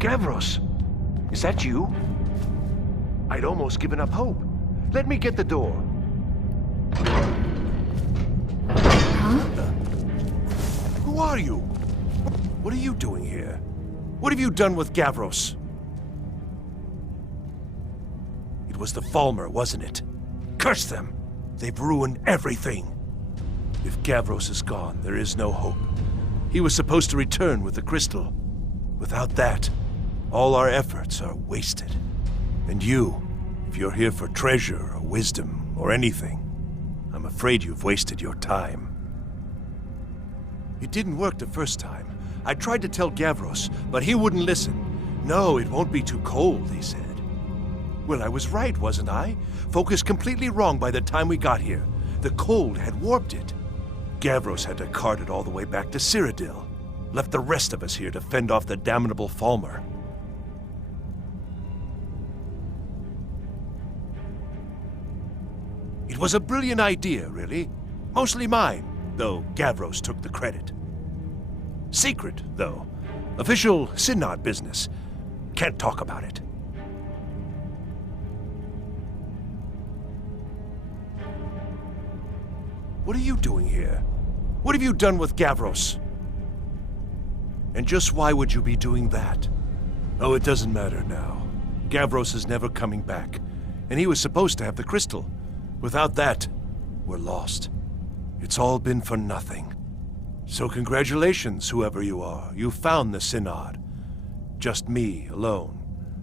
Gavros, is that you? I'd almost given up hope. Let me get the door. Huh? Who are you? What are you doing here? What have you done with Gavros? It was the Falmer, wasn't it? Curse them! They've ruined everything. If Gavros is gone, there is no hope. He was supposed to return with the crystal. Without that, all our efforts are wasted. And you, if you're here for treasure or wisdom or anything, I'm afraid you've wasted your time. It didn't work the first time. I tried to tell Gavros, but he wouldn't listen. No, it won't be too cold, he said. Well, I was right, wasn't I? Focused completely wrong by the time we got here. The cold had warped it. Gavros had to cart it all the way back to Cyrodiil. Left the rest of us here to fend off the damnable Falmer. It was a brilliant idea, really. Mostly mine, though Gavros took the credit. Secret, though. Official Synod business. Can't talk about it. What are you doing here? What have you done with Gavros? And just why would you be doing that? Oh, it doesn't matter now. Gavros is never coming back, and he was supposed to have the crystal. Without that, we're lost. It's all been for nothing. So congratulations, whoever you are. You found the Synod. Just me, alone,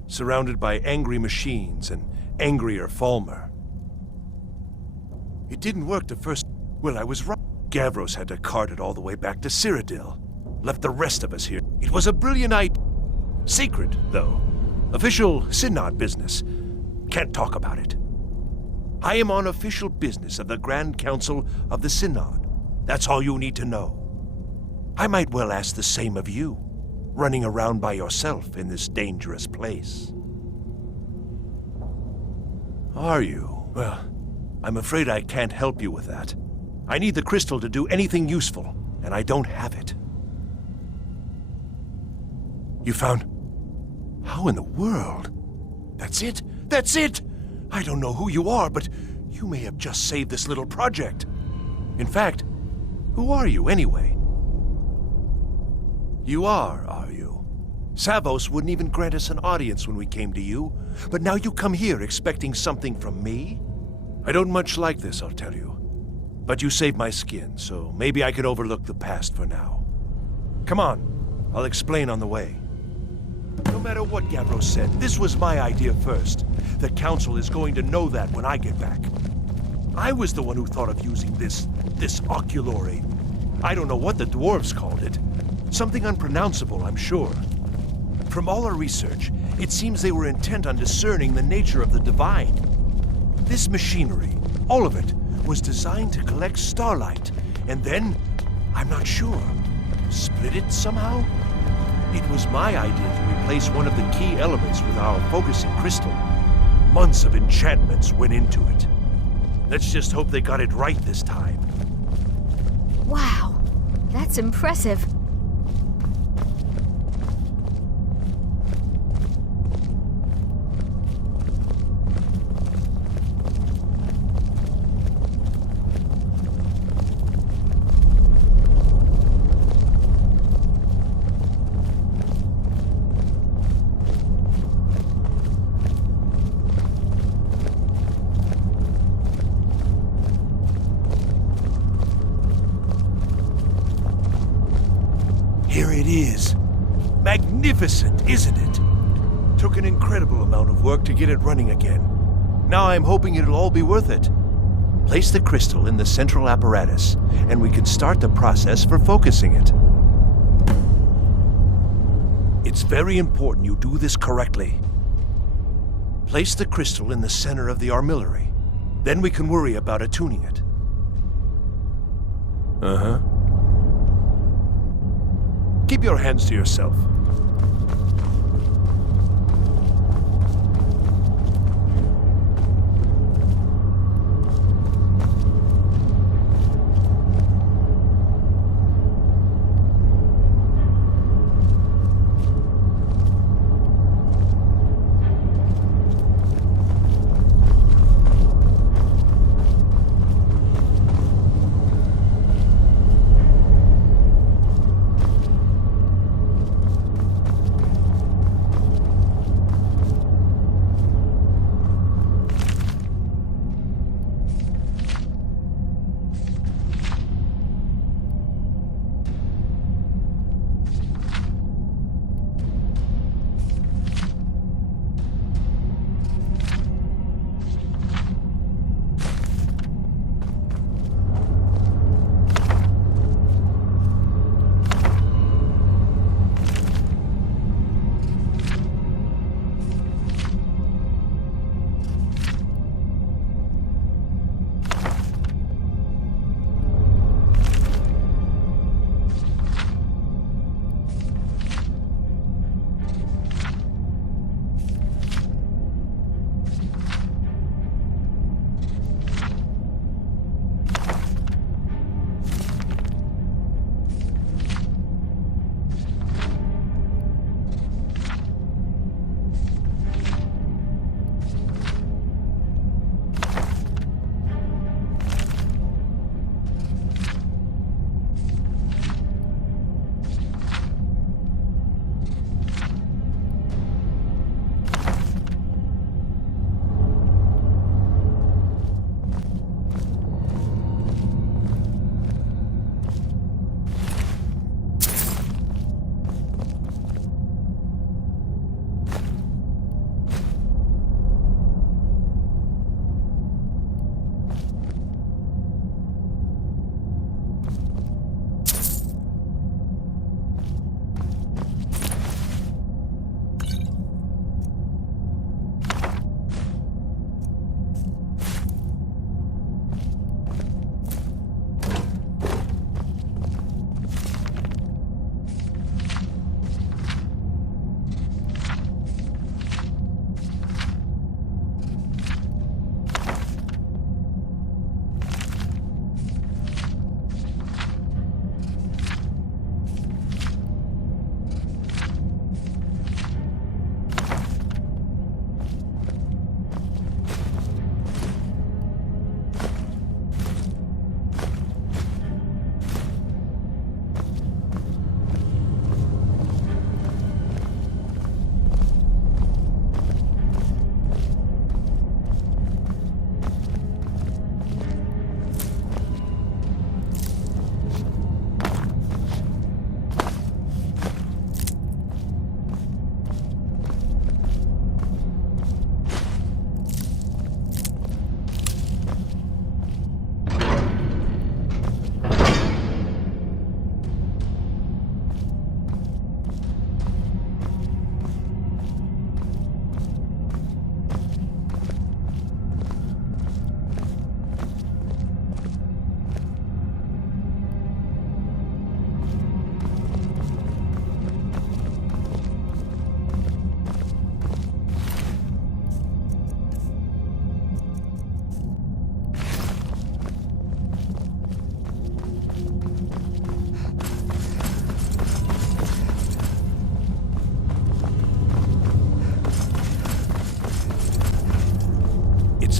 surrounded by angry machines and angrier Falmer. It didn't work the first... Well, I was right. Gavros had to cart it all the way back to Cyrodiil. Left the rest of us here. It was a brilliant idea. Secret, though. Official Synod business. Can't talk about it. I am on official business of the Grand Council of the Synod. That's all you need to know. I might well ask the same of you, running around by yourself in this dangerous place. Are you? Well, I'm afraid I can't help you with that. I need the crystal to do anything useful, and I don't have it. You found... How in the world? That's it? That's it! I don't know who you are, but you may have just saved this little project. In fact, who are you anyway? You are you? Savos wouldn't even grant us an audience when we came to you, but now you come here expecting something from me? I don't much like this, I'll tell you. But you saved my skin, so maybe I could overlook the past for now. Come on, I'll explain on the way. No matter what Gavros said, this was my idea first. The Council is going to know that when I get back. I was the one who thought of using this Oculary. I don't know what the dwarves called it. Something unpronounceable, I'm sure. From all our research, it seems they were intent on discerning the nature of the divine. This machinery, all of it, was designed to collect starlight, and then, I'm not sure, split it somehow? It was my idea to replace one of the key elements with our focusing crystal. Months of enchantments went into it. Let's just hope they got it right this time. Wow, that's impressive. Here it is. Magnificent, isn't it? Took an incredible amount of work to get it running again. Now I'm hoping it'll all be worth it. Place the crystal in the central apparatus, and we can start the process for focusing it. It's very important you do this correctly. Place the crystal in the center of the armillary. Then we can worry about attuning it. Uh-huh. Keep your hands to yourself.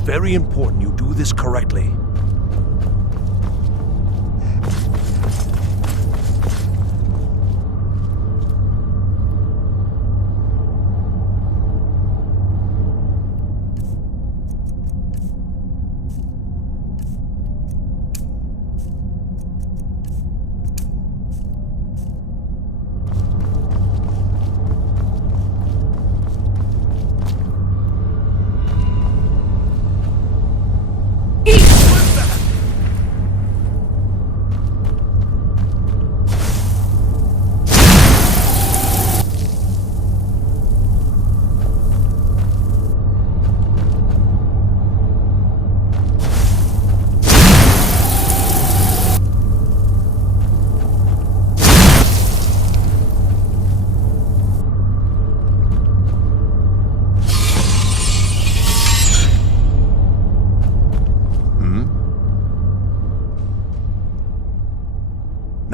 very important you do this correctly.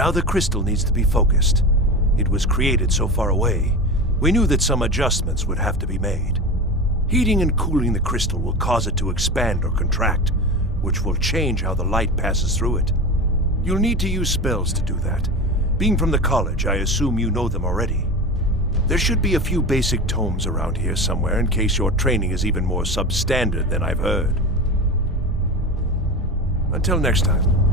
Now the crystal needs to be focused. It was created so far away, we knew that some adjustments would have to be made. Heating and cooling the crystal will cause it to expand or contract, which will change how the light passes through it. You'll need to use spells to do that. Being from the college, I assume you know them already. There should be a few basic tomes around here somewhere in case your training is even more substandard than I've heard. Until next time.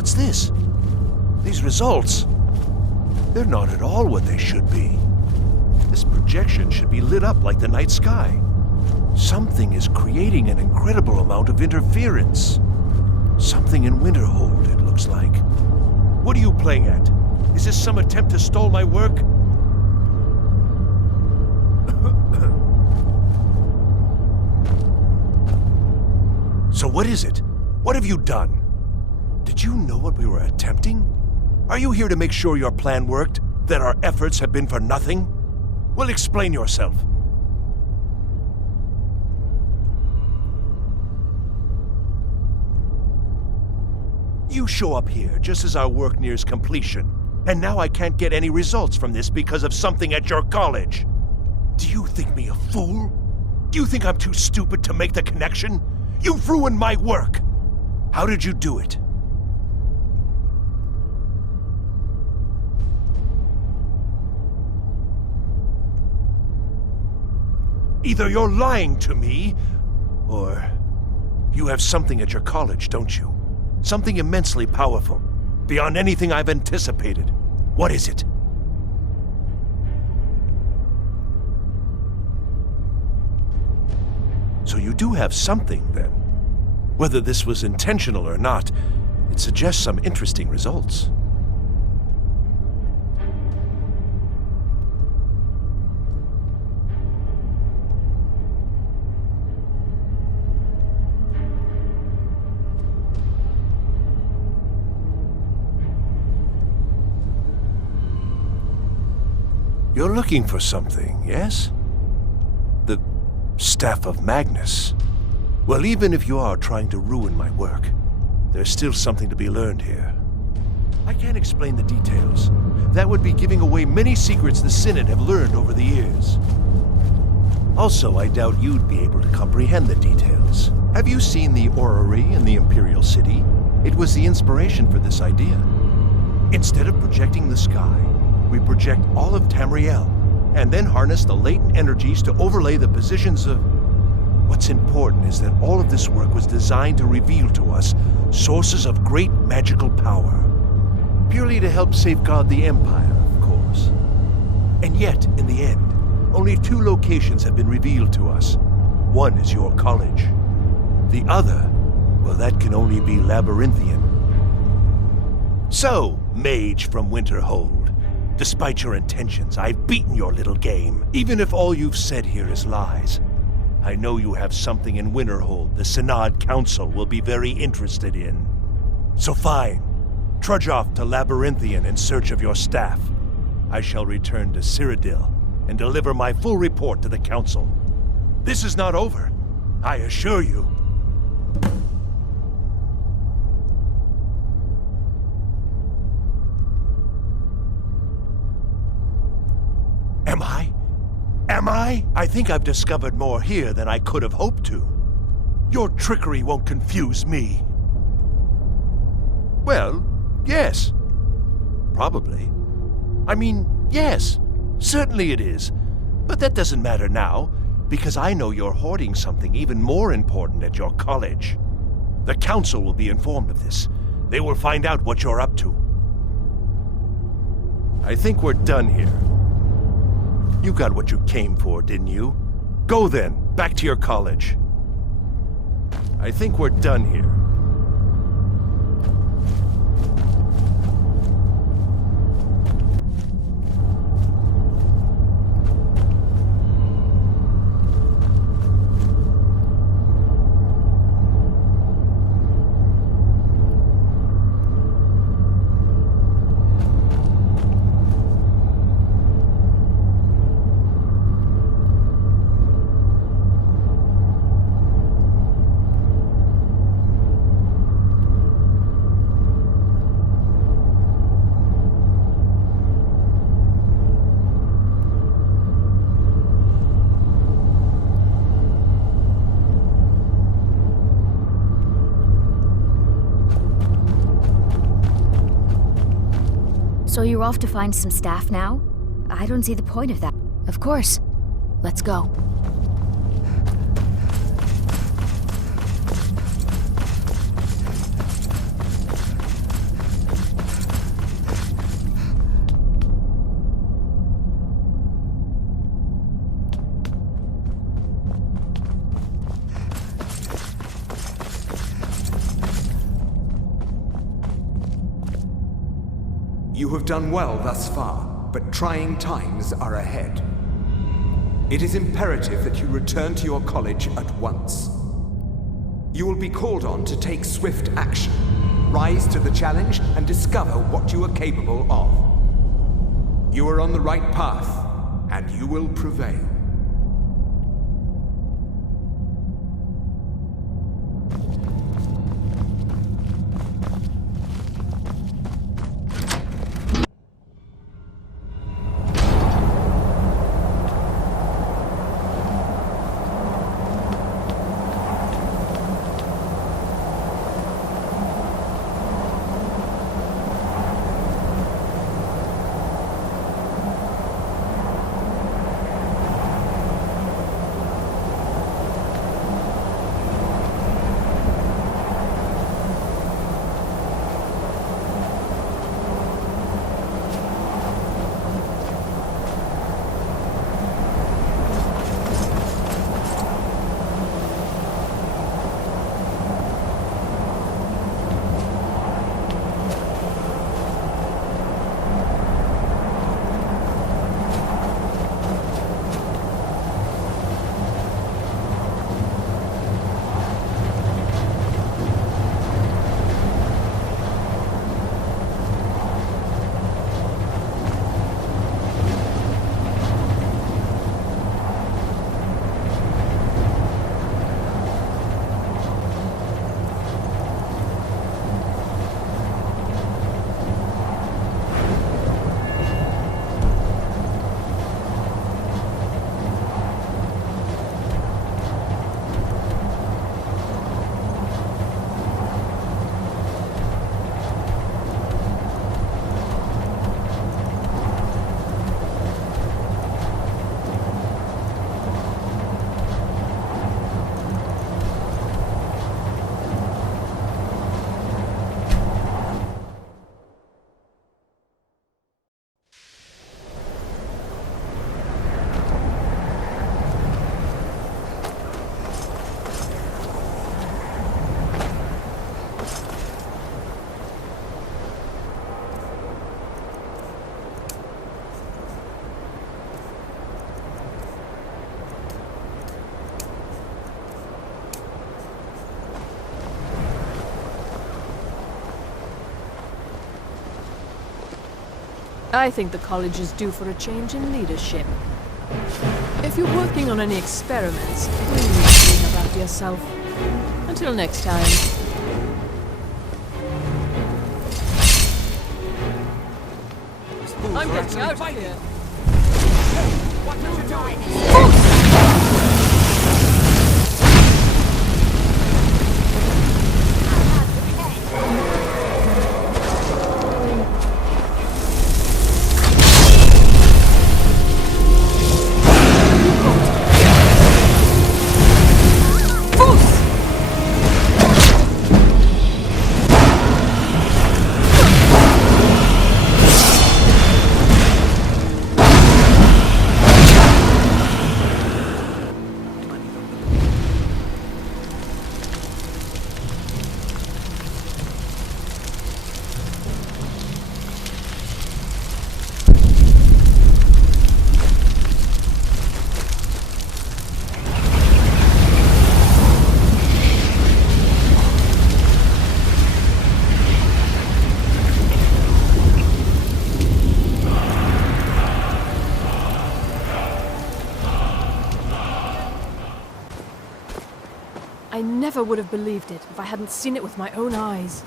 What's this? These results, they're not at all what they should be. This projection should be lit up like the night sky. Something is creating an incredible amount of interference. Something in Winterhold, it looks like. What are you playing at? Is this some attempt to stall my work? So what is it? What have you done? Did you know what we were attempting? Are you here to make sure your plan worked? That our efforts have been for nothing? Well, explain yourself. You show up here just as our work nears completion, and now I can't get any results from this because of something at your college. Do you think me a fool? Do you think I'm too stupid to make the connection? You've ruined my work! How did you do it? Either you're lying to me, or you have something at your college, don't you? Something immensely powerful, beyond anything I've anticipated. What is it? So you do have something, then. Whether this was intentional or not, it suggests some interesting results. You're looking for something, yes? The Staff of Magnus. Well, even if you are trying to ruin my work, there's still something to be learned here. I can't explain the details. That would be giving away many secrets the Synod have learned over the years. Also, I doubt you'd be able to comprehend the details. Have you seen the orrery in the Imperial City? It was the inspiration for this idea. Instead of projecting the sky, we project all of Tamriel, and then harness the latent energies to overlay the positions of... What's important is that all of this work was designed to reveal to us sources of great magical power. Purely to help safeguard the Empire, of course. And yet, in the end, only 2 locations have been revealed to us. One is your college. The other, well, that can only be Labyrinthian. So, mage from Winterhold, despite your intentions, I've beaten your little game. Even if all you've said here is lies, I know you have something in Winterhold the Synod Council will be very interested in. So fine, trudge off to Labyrinthian in search of your staff. I shall return to Cyrodiil and deliver my full report to the Council. This is not over, I assure you. Am I? I think I've discovered more here than I could have hoped to. Your trickery won't confuse me. Well, yes. Probably. I mean, yes. Certainly it is. But that doesn't matter now, because I know you're hoarding something even more important at your college. The Council will be informed of this. They will find out what you're up to. I think we're done here. You got what you came for, didn't you? Go then, back to your college. I think we're done here. So you're off to find some staff now? I don't see the point of that. Of course. Let's go. You have done well thus far, but trying times are ahead. It is imperative that you return to your college at once. You will be called on to take swift action, rise to the challenge, and discover what you are capable of. You are on the right path, and you will prevail. I think the college is due for a change in leadership. If you're working on any experiments, please think about yourself. Until next time. I'm getting out of here. What are you doing? I never would have believed it if I hadn't seen it with my own eyes.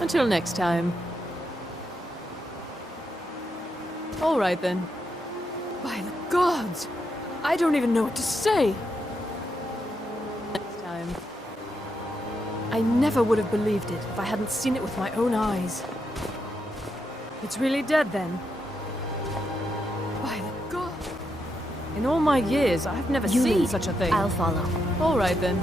Until next time. All right then. By the gods! I don't even know what to say! Next time. I never would have believed it if I hadn't seen it with my own eyes. It's really dead then? By the god! In all my years, I've never You seen lead. such a thing. I'll follow. All right then.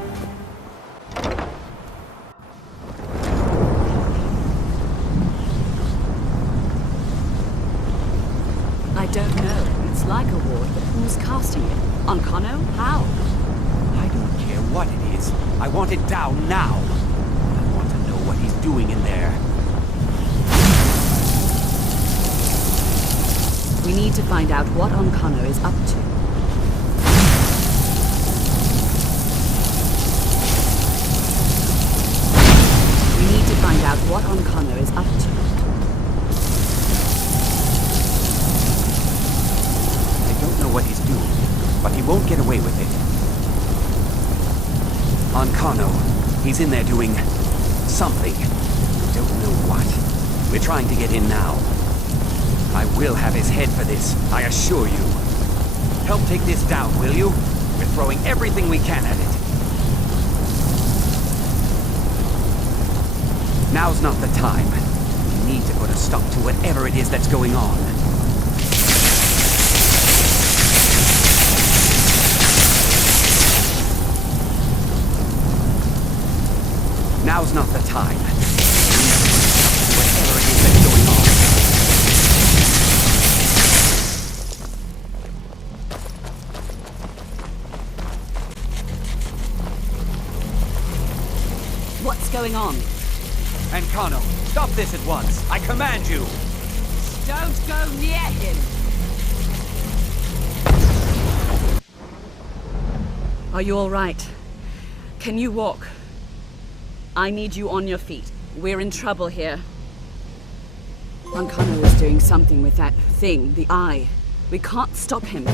I don't know. It's like a ward, but who's casting it? Uncano? How? I don't care what it is. I want it down now. I want to know what he's doing in there? We need to find out what Oncano is up to. We need to find out what Oncano is up to. I don't know what he's doing, but he won't get away with it. Oncano, he's in there doing something. Don't know what. We're trying to get in now. I will have his head for this, I assure you. Help take this down, will you? We're throwing everything we can at it. Now's not the time. We need to put a stop to whatever it is that's going on. Now's not the time. Whatever it is that's going on. What's going on? Oncano, stop this at once. I command you. Don't go near him! Are you all right? Can you walk? I need you on your feet. We're in trouble here. Oncano is doing something with that thing, the eye. We can't stop him.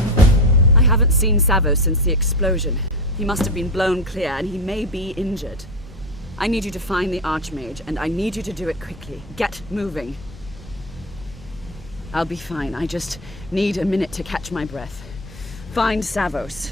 I haven't seen Savos since the explosion. He must have been blown clear, and he may be injured. I need you to find the Archmage, and I need you to do it quickly. Get moving. I'll be fine. I just need a minute to catch my breath. Find Savos.